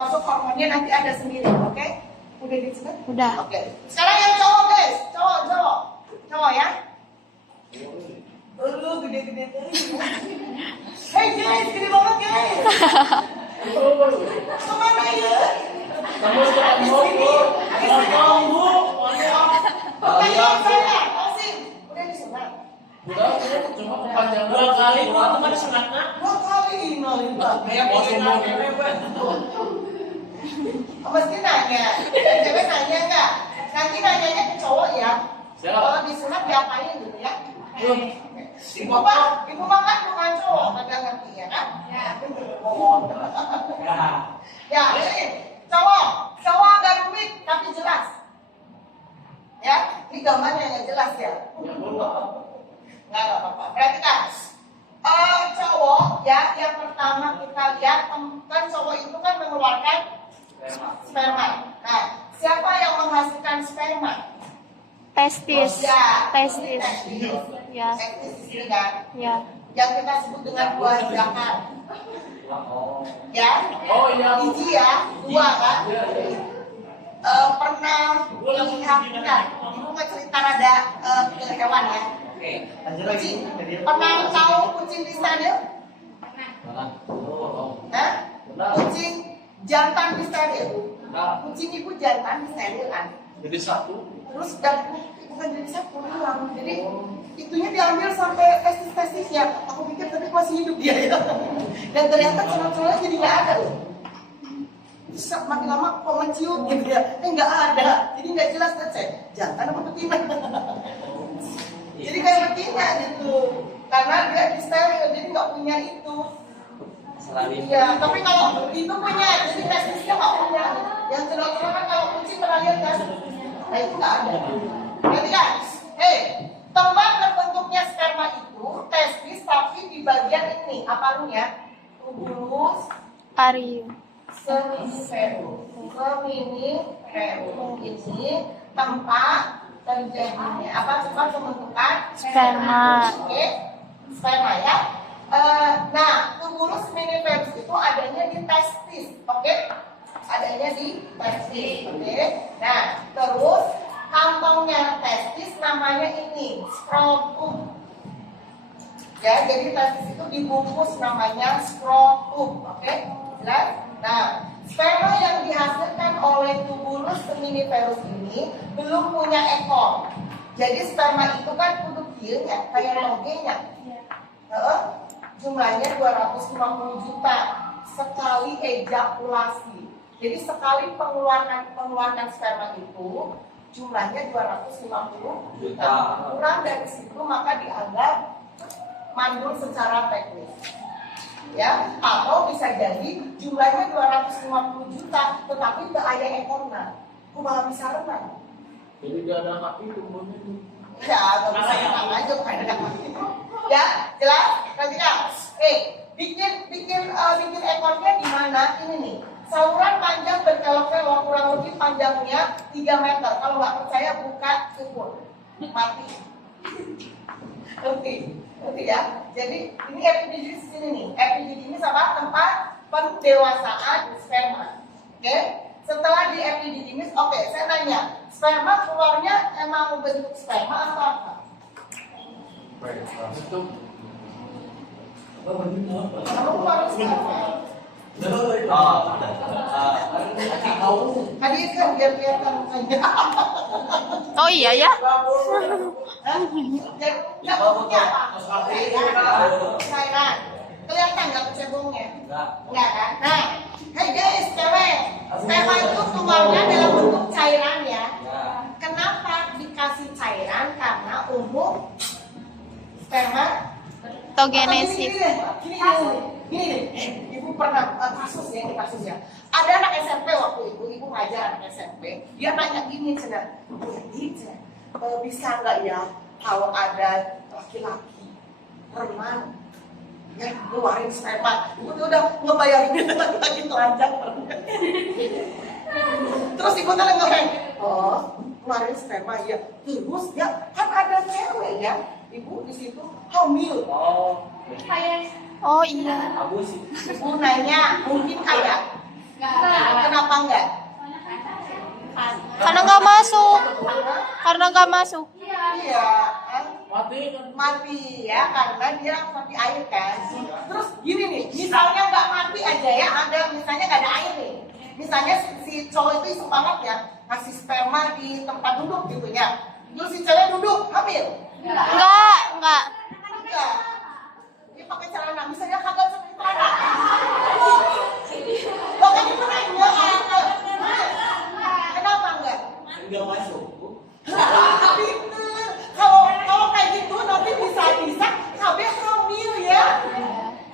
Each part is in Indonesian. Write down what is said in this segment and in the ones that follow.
Masuk hormonnya nanti ada sendiri, oke? Udah disebut? Udah. Oke. Sekarang yang cowok guys, cowok ya. Lu gede-gede tuh. Hey guys, gede banget guys. Kemana ya? Kamu suka Bu. Pertanyaan saya, Osim, udah disunat? Udah, cuma kepanjangan 2 kali kok teman sunatnya. 2 kali Nolita. kayak bos sombong. Mesti nanya, cewek nanya enggak? Nanti nanyanya ke cowok ya. Siap. Kalau disunat diapain gitu ya? Ibu Ibu makan bukan cowok, kagak ngerti ya kan? Ya. Ya, ini cowok agak rumit tapi jelas. Ya, ini gambarnya yang jelas ya. Nggak apa-apa. Perhatikan. Cowok ya, yang pertama kita lihat kan cowok itu kan mengeluarkan sperma. Nah, siapa yang menghasilkan sperma? Testis. Ya, Testis. Ya. Testis di sini kan. Ya. Yang kita sebut dengan buah zakar. Ya. Oh iya. Biji ya, 2 kan. Pernah lihat kan? Ibu mau cerita rada ke hewan ya. Kucing. Pernah tahu kucing di steril? Hah? Kucing jantan di steril. Kucing ibu jantan di steril kan. Jadi satu. Terus bukan jadi satu hilang. Jadi itunya diambil sampai testis-testisnya. Aku pikir tapi masih hidup dia ya. Dan ternyata celana-celananya jadi nggak ada loh. Bisa makin lama kok mencium gitu ya. Nggak ada. Jadi nggak jelas cek jantan apa betina. Jadi kayak betina gitu. Karena dia di steril jadi nggak punya itu. Iya, tapi kalau itu punya, jadi testisnya nggak punya. Yang celana-celana kan kalau kucing pernah lihat kan? Nah itu nggak ada. Berarti kan? Tempat terbentuknya sperma itu testis tapi di bagian ini apa namanya? Tubulus Arium. seminiferum. Seminiferum ini tempat terjadinya apa? Tempat pembentukan Sperma. Oke, sperma ya. Nah, tubulus seminiferum itu adanya di testis, oke? Adanya di testis, oke? Nah, terus kantongnya testis namanya ini skrotum. Ya, jadi testis itu dibungkus namanya skrotum, oke? Jelas? Nah, sperma yang dihasilkan oleh tubulus seminiferum ini belum punya ekor. Jadi sperma itu kan kudu kieu ya, kayak logenya. Jumlahnya 250 juta sekali ejakulasi. Jadi sekali pengeluarkan sperma itu jumlahnya 250 juta. Kurang dari situ maka dianggap mandul secara teknis. Ya, atau bisa jadi jumlahnya 250 juta tetapi tidak ada ekornya. Kumaha bisa renang? Jadi dia ada kaki tumbuhnya itu. Ya, nggak bisa renang aja kayak ada kaki itu. Ya, jelas? Perhatikan. Bikin ekornya di mana? Ini nih. Saluran panjang berkelok-kelok kurang lebih panjangnya 3 meter. Kalau nggak percaya buka ukur. Mati. Ngerti ya? Jadi ini epididymis ini nih. Epididymis apa? Tempat pendewasaan sperma. Oke? Setelah di epididymis, oke, saya tanya, sperma keluarnya emang bentuk sperma atau apa? Itu. Kamu harus sperma. Hadir kan biar kelihatan mukanya. Oh iya ya. Nggak bentuknya apa? Cairan. Kelihatan nggak cebongnya? Nggak kan? Nah, hey guys, cewek, sperma itu keluarnya dalam bentuk cairan ya. Kenapa dikasih cairan? Karena umum sperma Togenesis. Gini, ibu pernah kasus ya. Ada anak SMP waktu itu, ibu ngajar anak SMP. Dia nanya gini, Cina, bisa nggak ya kalau ada laki-laki renang yang ngeluarin sperma? Ibu tuh udah ngebayangin laki-laki telanjang. Terus ibu tuh ngomong, oh, ngeluarin sperma ya. Terus ya kan ada cewek ya, ibu di situ hamil. Oh iya. Ibu nanya, mungkin kayak enggak? Karena nggak masuk. Karena nggak masuk. Iya, Mati kan? mati ya karena dia mati air kan. Terus gini nih, misalnya nggak mati aja ya, ada misalnya nggak ada air nih. Misalnya si cowok itu iseng banget ya, ngasih sperma di tempat duduk gitu ya. Terus si cewek duduk, hamil? Enggak. Enggak. Dia pakai celana, misalnya kagak pakai celana. Pokoknya pernah enggak? Kenapa enggak? Enggak masuk. Pinter. Kalau kayak gitu nanti bisa KB hamil ya.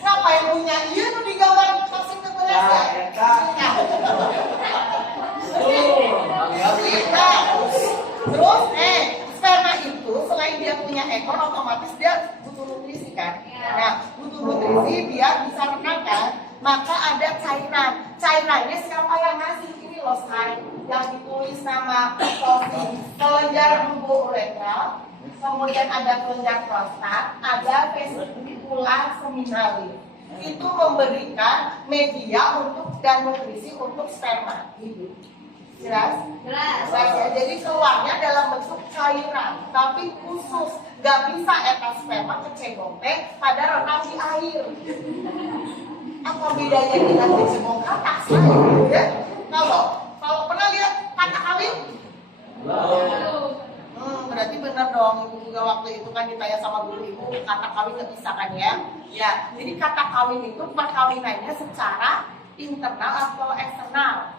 Ngapain punya iya tuh di gambar vaksin keberhasilan. Terus sperma itu selain dia punya ekor otomatis dia butuh nutrisi kan. Nah, butuh nutrisi dia bisa renakan, maka ada cairan. Cairannya siapa yang ngasih? Ini loh say, yang ditulis sama Sofi. Kelenjar rumbu uretra, kemudian ada kelenjar prostat, ada vesicula seminalis. Itu memberikan media untuk dan nutrisi untuk sperma. Jelas? Jelas ya. Jadi keluarnya dalam bentuk cairan, tapi khusus nggak bisa eta sperma kecebong pada renang di air. Apa bedanya dengan kecebong kata saya? Ya? Kalau pernah lihat kata kawin? Berarti benar dong, ibu juga waktu itu kan ditanya sama guru ibu kata kawin nggak bisa kan ya? Ya, jadi kata kawin itu perkawinannya secara internal atau eksternal?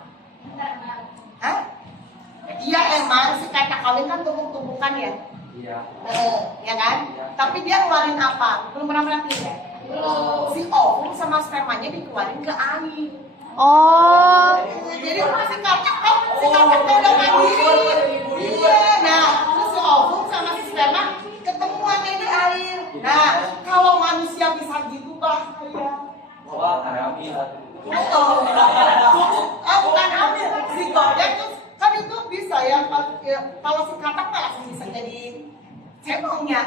Hah? Iya emang si kata kawin kan tumbuk-tumbukan ya? Iya. Ya kan? Tapi dia ngeluarin apa? Belum pernah perhatiin ya? Si ovum sama spermanya dikeluarin ke air. Oh. Jadi si kakaknya udah mandiri. Iya, nah terus si ovum sama si sperma ketemuannya di air. Nah, kalau manusia bisa gitu bahaya. Wah, hamil. Bukan hamil, si gojek tuh kan itu bisa ya kalau si katak nggak langsung bisa jadi cebongnya.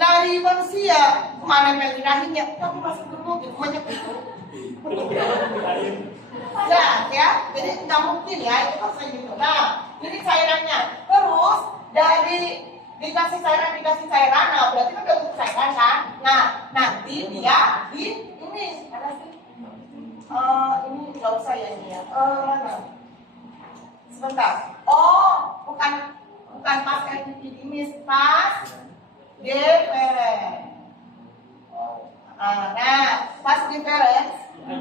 Lari manusia kemana pengen rahimnya? Tapi masuk dulu gitu banyak itu. Ya, jadi nggak mungkin ya itu kan kayak gitu. Nah, ini cairannya. Terus dari dikasih cairan, nah berarti kan udah butuh cairan kan? Nah, nanti dia di ini ada sih. Ini nggak usah ya ini ya. Mana? Sebentar. Oh, bukan pas epidimis, pas diferens. Nah, pas diferens,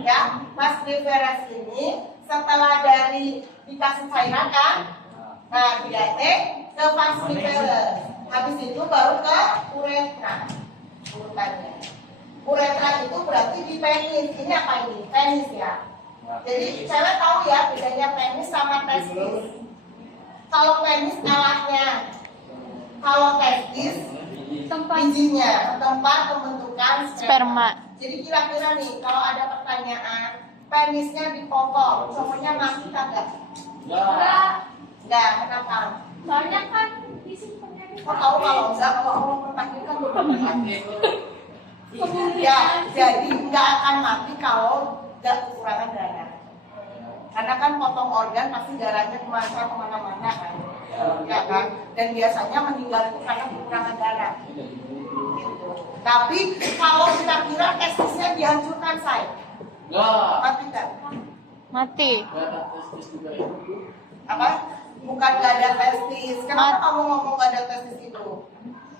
ya, pas diferens ini setelah dari dikasih cairan kan, nah dia ke pas diferens. Habis itu baru ke uretra. Urutannya. Uretra itu berarti di penis. Ini apa ini? Penis ya. Jadi cewek tahu ya bedanya penis sama testis. Kalau penis alatnya, kalau testis bijinya, tempat pembentukan Sperma. Jadi kira-kira nih kalau ada pertanyaan, penisnya dipotong, cowoknya mati kagak? Enggak, kenapa? Soalnya kan disimpannya di Kok tahu kalau enggak, kalau Allah mentakdirkan belum mati. Ya, jadi nggak akan mati kalau nggak kekurangan darah. Karena kan potong organ pasti darahnya kemana-mana kan, ya kan? Dan biasanya meninggal itu karena kekurangan darah. Gitu. Tapi kalau kira-kira testisnya dihancurkan, say, Enggak. mati kan? Mati. Enggak ada testis juga itu. Apa? Bukan nggak ada testis. Kenapa kamu ngomong nggak ada testis itu?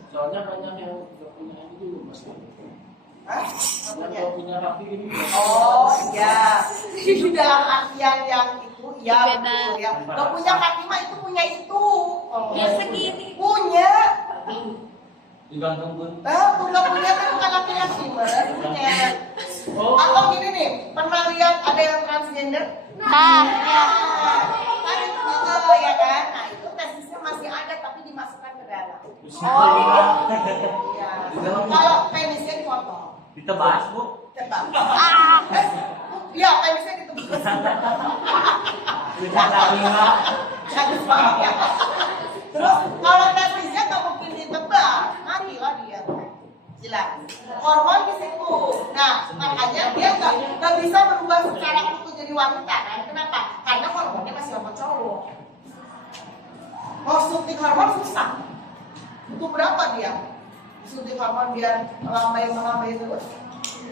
Soalnya banyak yang nggak punya ini dulu mas. Hah? Yang nggak punya rapi ini. Oh iya, itu dalam artian yang itu ya Beda. betul ya. Gak punya kaki mah itu punya itu. Oh. Ya segini. Punya. Digantung pun. Nggak punya kan bukan laki-laki mah punya. Oh. Atau gini nih, pernah lihat ada yang transgender? Nah, ya. Kan itu ya kan. Nah itu testisnya masih ada tapi dimasukkan ke dalam. Oh. Iya. Kalau penisnya dipotong. Ditebas, Bu. Tebak. Iya, penisnya ditebus. Bisa terima. Bagus banget ya. Terus kalau testisnya nggak mungkin ditebak, matilah dia. Jelas. Hormon di situ. Nah, makanya dia nggak bisa berubah secara utuh jadi wanita kan? Kenapa? Karena hormon suntik hormon susah. Butuh berapa dia? Suntik hormon biar melambai terus?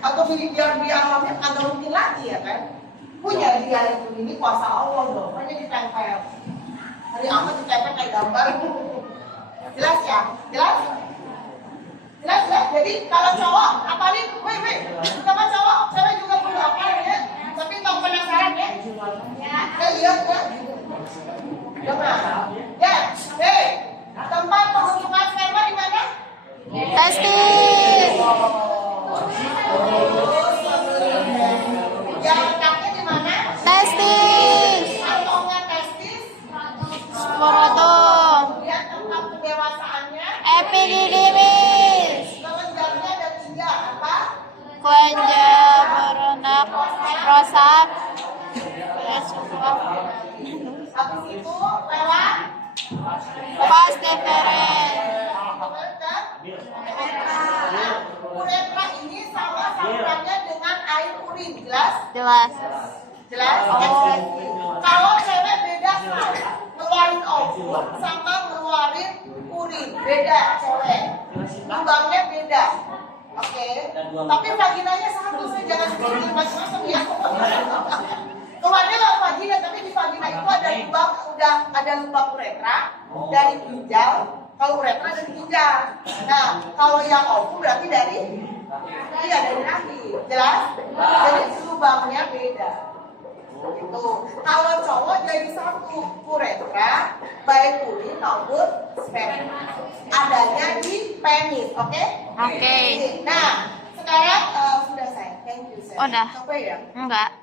Atau biar alamnya agak rutin lagi ya kan? Punya dia itu, ini kuasa Allah dong, hanya ditempel. Hari amat ditempel kayak gambar. Jelas ya? Jelas? Jelas ya? Jadi kalau cowok, apa nih? Wih, sama cowok, cewek juga perlu apa ya? Tapi tahu penasaran ya? Ya lihat ya. Jangan. Ya, hei, tempat pembentukan sperma di mana? Testis. Yang letaknya di mana? Testis. Atau enggak testis? Skrotum. Kemudian tempat pendewasaannya? Epididymis. Kelenjarnya ada 3, apa? Kelenjar berenang. Prostat. Habis itu lewat Vas deferens. uretra ini sama salurannya dengan air urin, jelas? Jelas. Jelas? Kalau cewek beda ngeluarin ovum sama ngeluarin urin, beda cewek. Lubangnya beda. Oke. Tapi vaginanya satu, saya jangan bikin macam-macam ya. Keluarnya nggak vagina, tapi di vagina itu ada lubang, udah ada lubang uretra dari ginjal. Kalau uretra dari ginjal. Nah, kalau yang ovum berarti dari rahim. Jelas? Jadi lubangnya beda. Itu. Kalau cowok jadi satu uretra, baik urin maupun sperma. Adanya di penis, oke? Oke. Nah, sekarang sudah saya. Thank you, saya. Udah. Capek ya? Enggak.